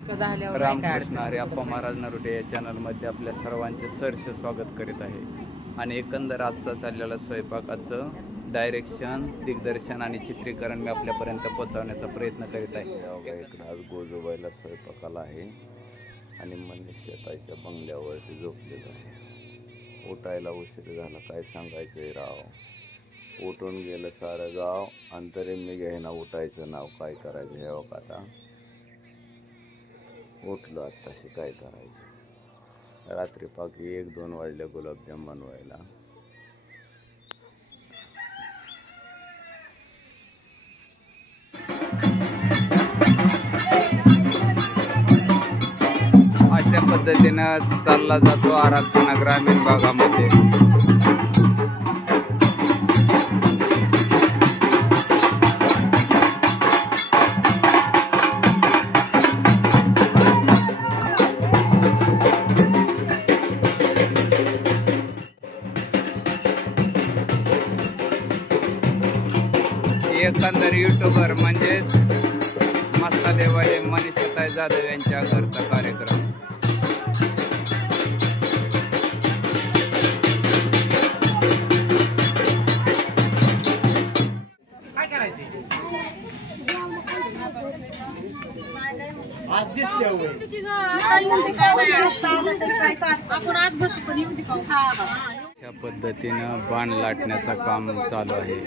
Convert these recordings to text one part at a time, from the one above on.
रामकृष्ण हरी अप्पा महाराज नरोटे या चॅनलमध्ये आपल्या सर्वांचे सहर्ष स्वागत करीत आहे। आणि एकंदर आजचा चाललेला स्वयंपाकाचं डायरेक्शन, दिग्दर्शन आणि चित्रीकरण मी आपल्यापर्यंत पोहोचवण्याचा प्रयत्न करीत आहे। इकडे आज गोजोबाईला स्वयंपाकाला आहे आणि मनीष शेताच्या बंगल्यावरती झोपलेला आहे। उठायला उशीर झाला, काय सांगायचंय राव। उठून गेलं सारं गाव, अंतरे मी घेईना उठायचं नाव। काय करायचं हे आता उठलो आत्ताशी, काय करायचं। रात्री पाकी 1-2 वाजले गुलाबजाम बनवायला। अशा पद्धतीनं चालला जातो आराधना ग्रामीण भागामध्ये। एकंदर यूट्यूबर म्हणजेच मसालेवाले मनीषताई जाधव यांच्या घरचा कार्यक्रम। काय करायचे आज दिसले होय आपण आज बसू पण येऊ दे पाहू। त्या पद्धतीनं बाण लाटण्याचं काम चालू आहे।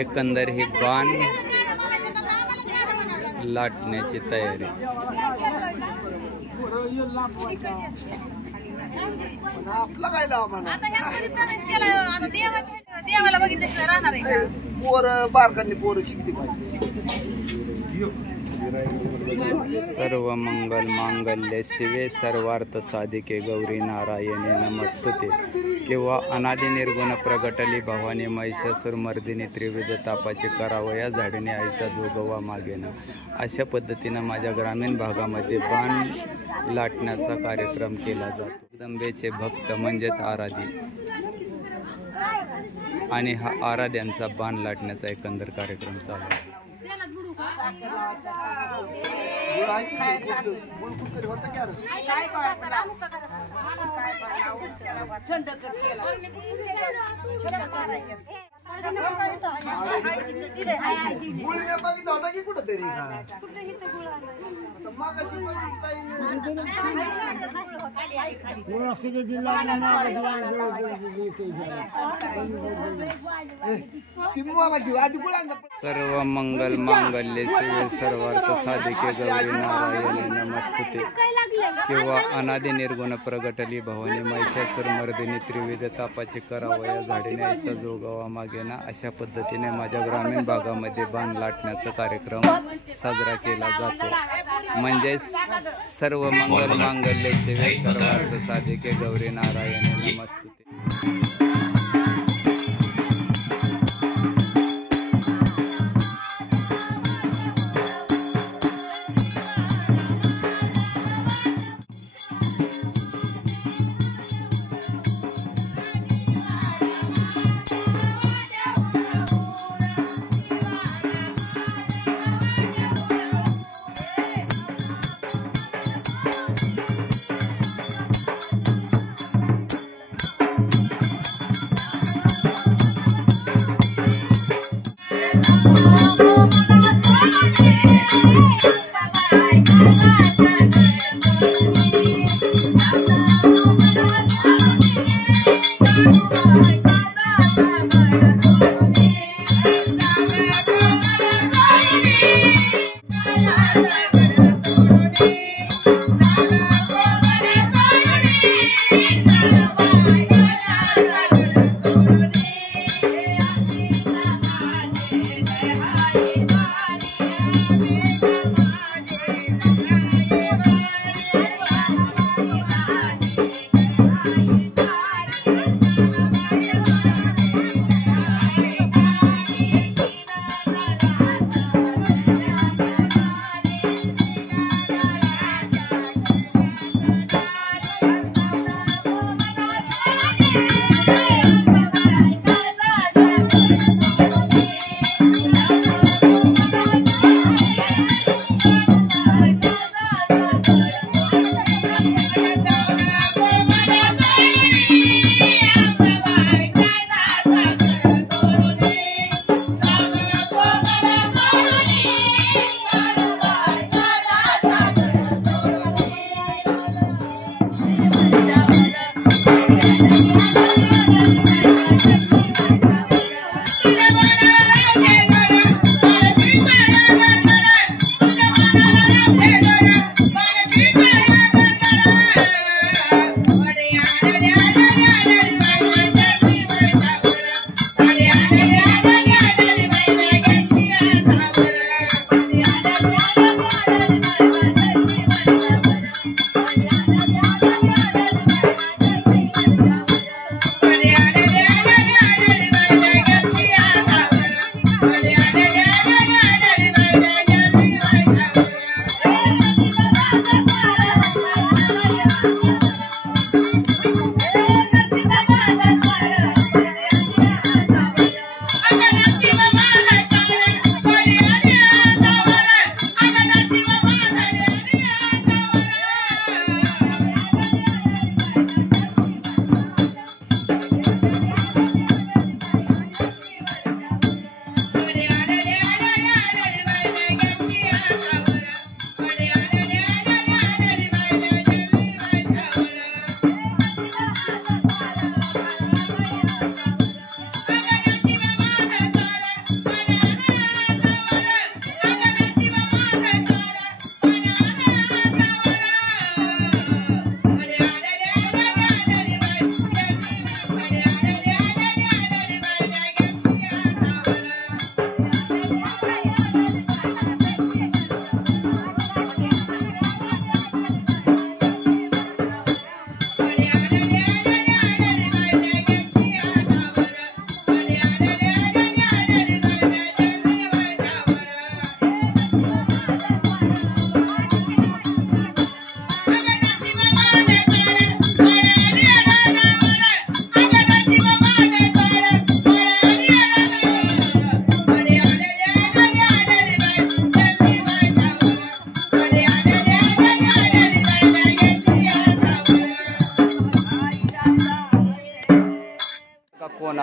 एकंदर ही बाण लाटण्याची तयारी। आपलं काय लाव म्हणा देवाला बघितलं राहणार आहे। पोरं बारकांनी पोरं शिकती पाहिजे। सर्व मंगल मांगल्य शिवे सर्वार्थ साधिके गौरी नारायणे नमस्तुते। किंवा अनादि निर्गुण प्रगटली भवानी महिषासुर मर्दिनी त्रिविध तापाचे करावया झाडीने आईचा जोगवा मागेना। अशा पद्धतीनं माझ्या ग्रामीण भागामध्ये बाण लाटण्याचा कार्यक्रम केला जातो। जगदंबेचे भक्त म्हणजेच आराधी आणि हा आराध्यांचा बाण लाटण्याचा एकंदर कार्यक्रम चालू आहे। सर्व मंगल मांगल्य शिवे सर्वार्थ साधिके गौरी नारायणे नमस्तुते। किंवा अनादि निर्गुण प्रगटली भवानी महिषासुर मर्दिनी त्रिविध तापाचे करावया झाडीने आईचा जोगवा मागेना। अशा पद्धतीने माझ्या ग्रामीण भागामध्ये बाण लाटण्याचा कार्यक्रम साजरा केला जातो। म्हणजेच सर्व मंगल मांगल्य शिवे सर्वार्थ साधिके गौरी नारायणे नमस्तुते।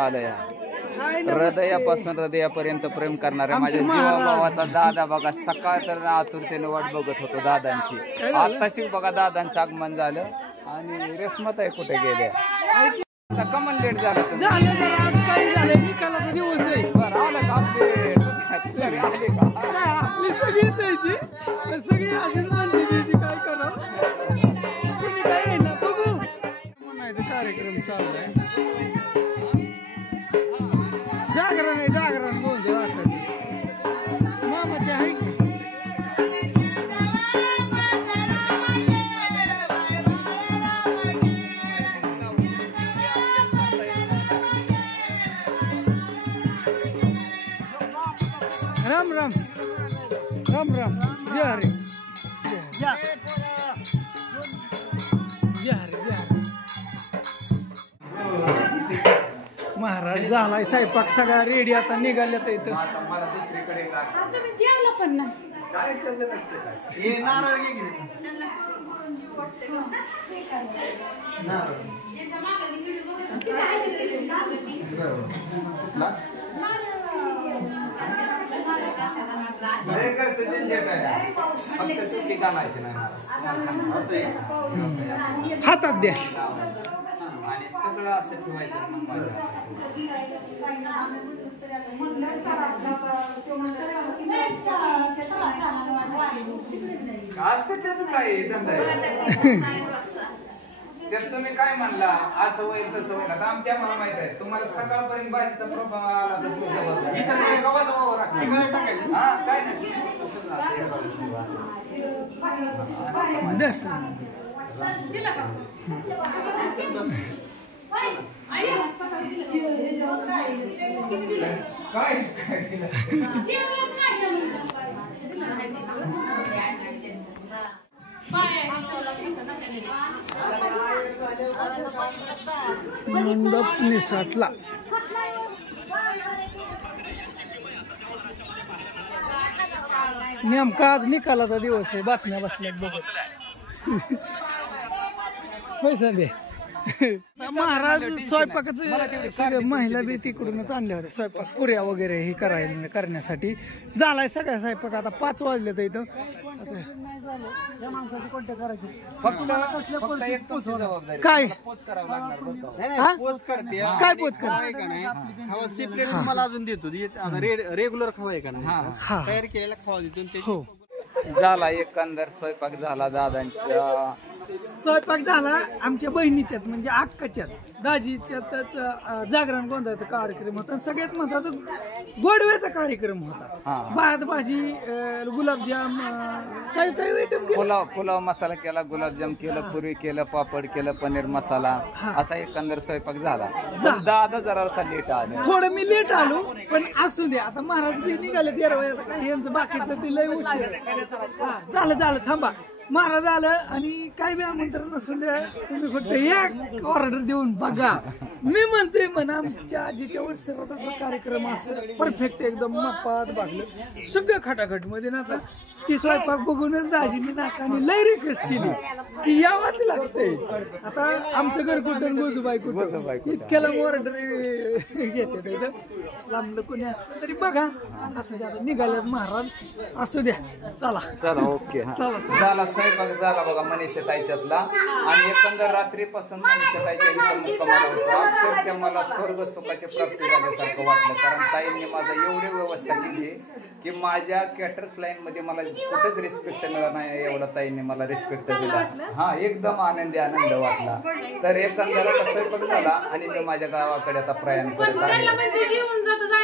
आलं या हृदयापासून हृदयापर्यंत प्रेम करणाऱ्या माझ्या जीवाभावाचा दादा बघा. सकाळ तर आतुरतेने वाट बघत होतो दादांची. आताशी बघा दादांचं आगमन झालं आणि रेशमाताई कुठे गेल्या. कमल लेट झालं निकालाचा दिवस आहे. बरं आलं का अपडेट आले का आपली सगळीच आहे ती. सगळी अशीच म्हणते काय करा तुम्ही काय आहे ना बघू म्हणायचं कार्यक्रम चालू आहे. जागरण बोलतो मामाचे आहे की राम राम राम राम. जय हरे जय हरे. महाराज झालाय स्वयंपाक सगळा रेडी. आता निघाल्यात इथं. मला दुसरीकडे तुम्ही जेवला पण नाही. काय त्याचं नसतं काय. हे नारळ घे की हातात द्या. आणि सगळं असं ठेवायचं. असतं त्याचं काय धंदा आहे. त्यात तुम्ही काय म्हणला असं होईल तसं होईल. आता आमच्या मला माहित आहे तुम्हाला सकाळपर्यंत भाजीचा प्रॉब्लेम आला तर हा काय नाही काय मंडप निसटला. नेमका आज निकालाचा दिवस आहे. बातम्या बसल्यात बघत पैसा दे. महाराज स्वयंपाकाचं सगळं महिला बी तिकडूनच आणल्या होत्या. स्वयंपाक पुऱ्या वगैरे हे करण्यासाठी झालाय सगळ्या स्वयंपाक. आता 5 वाजले तर इथं या माणसाची कोणत्या करायची काय पोच करावं लागणार. हा? पोच करते काय पोच कर खवा सेपरेट तुम्हाला अजून देतो. रेग्युलर खवा आहे का नाही हा तयार केलेला खवा देतो. हो झाला एकंदर स्वयंपाक झाला दादांच्या. स्वयंपाक झाला आमच्या बहिणीच्यात म्हणजे अक्काच्यात दाजीच्यातच जागरण गोंधळाचा कार्यक्रम होता. सगळ्यात महत्वाचा गोडव्याचा कार्यक्रम होता. भात भाजी गुलाबजाम काही काही आयटम पुलाव मसाला केला, गुलाबजाम केलं, पुरी केलं, पापड केलं, पनीर मसाला असा एकंदर स्वयंपाक झाला. दादा जरा लेट आले. थोडं मी लेट आलो पण असू दे. आता महाराज निघाले 13 वाजता. काय यांचं बाकीचं ते लय उशीर झालं थांबा. महाराज आलं आणि काय बी आमंत्रण नसून द्या तुम्ही फक्त एक ऑर्डर देऊन बघा. मी म्हणते म्हणा आमच्या आजीच्या वर्षाचा कार्यक्रम असं परफेक्ट एकदम मपात भागलं सगळं खटाखट मध्ये ना. आता ती स्वयंपाक बघूनच दाजीने नाकाने लय रिक्वेस्ट केली की यावंच लागतंय. आता आमचं घर कुठं गोजूबाई कुठं इतक्याला ऑर्डर घेते. लांबलं कोणी असलं तरी बघा. असं द्या निघाल्यात महाराज. असू द्या चला ओके चला. झाला स्वयंपाक झाला बघा मनीषाताईच्यातला. आणि एकंदर रात्रीपासून मनीषाताईच्या इथं मुक्कामाला होतो. अक्षरशः मला स्वर्ग सुखाची प्राप्ती झाल्यासारखं वाटलं. कारण ताईंनी माझा एवढी व्यवस्था केली की माझ्या कॅटर्स लाईन मध्ये मला कुठेच रिस्पेक्ट मिळाला नाही. एवढा ताईंनी मला रिस्पेक्ट दिला. हा एकदम आनंद वाटला. तर एकंदर आता स्वयंपाक झाला आणि मी माझ्या गावाकडे आता प्रयाण करत आहे.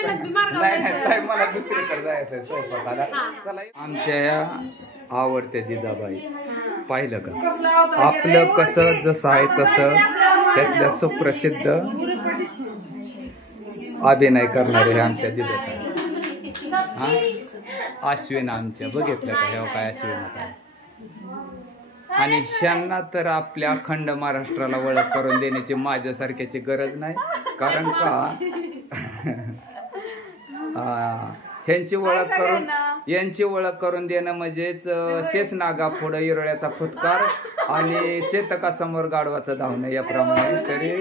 नाही मला दुसरीकडे जायचंय स्वयंपाकाला. चला आमच्या या आवडते दिदाबाई पाहिलं का आपलं कसं जसं आहे तसं त्यातल्या सुप्रसिद्ध अभिनय करणारे हे आमच्या दिदाबाई. अश्विन आमच्या बघितलं का हे काय अश्विन आता. आणि ह्यांना तर आपल्या अखंड महाराष्ट्राला ओळख करून देण्याची माझ्यासारख्याची गरज नाही. कारण का यांची ओळख करून देणं म्हणजेच शेष नागा पुढं इरोळ्याचा फुटकार आणि चेतकासमोर गाढवाचं धावणं याप्रमाणे. तरी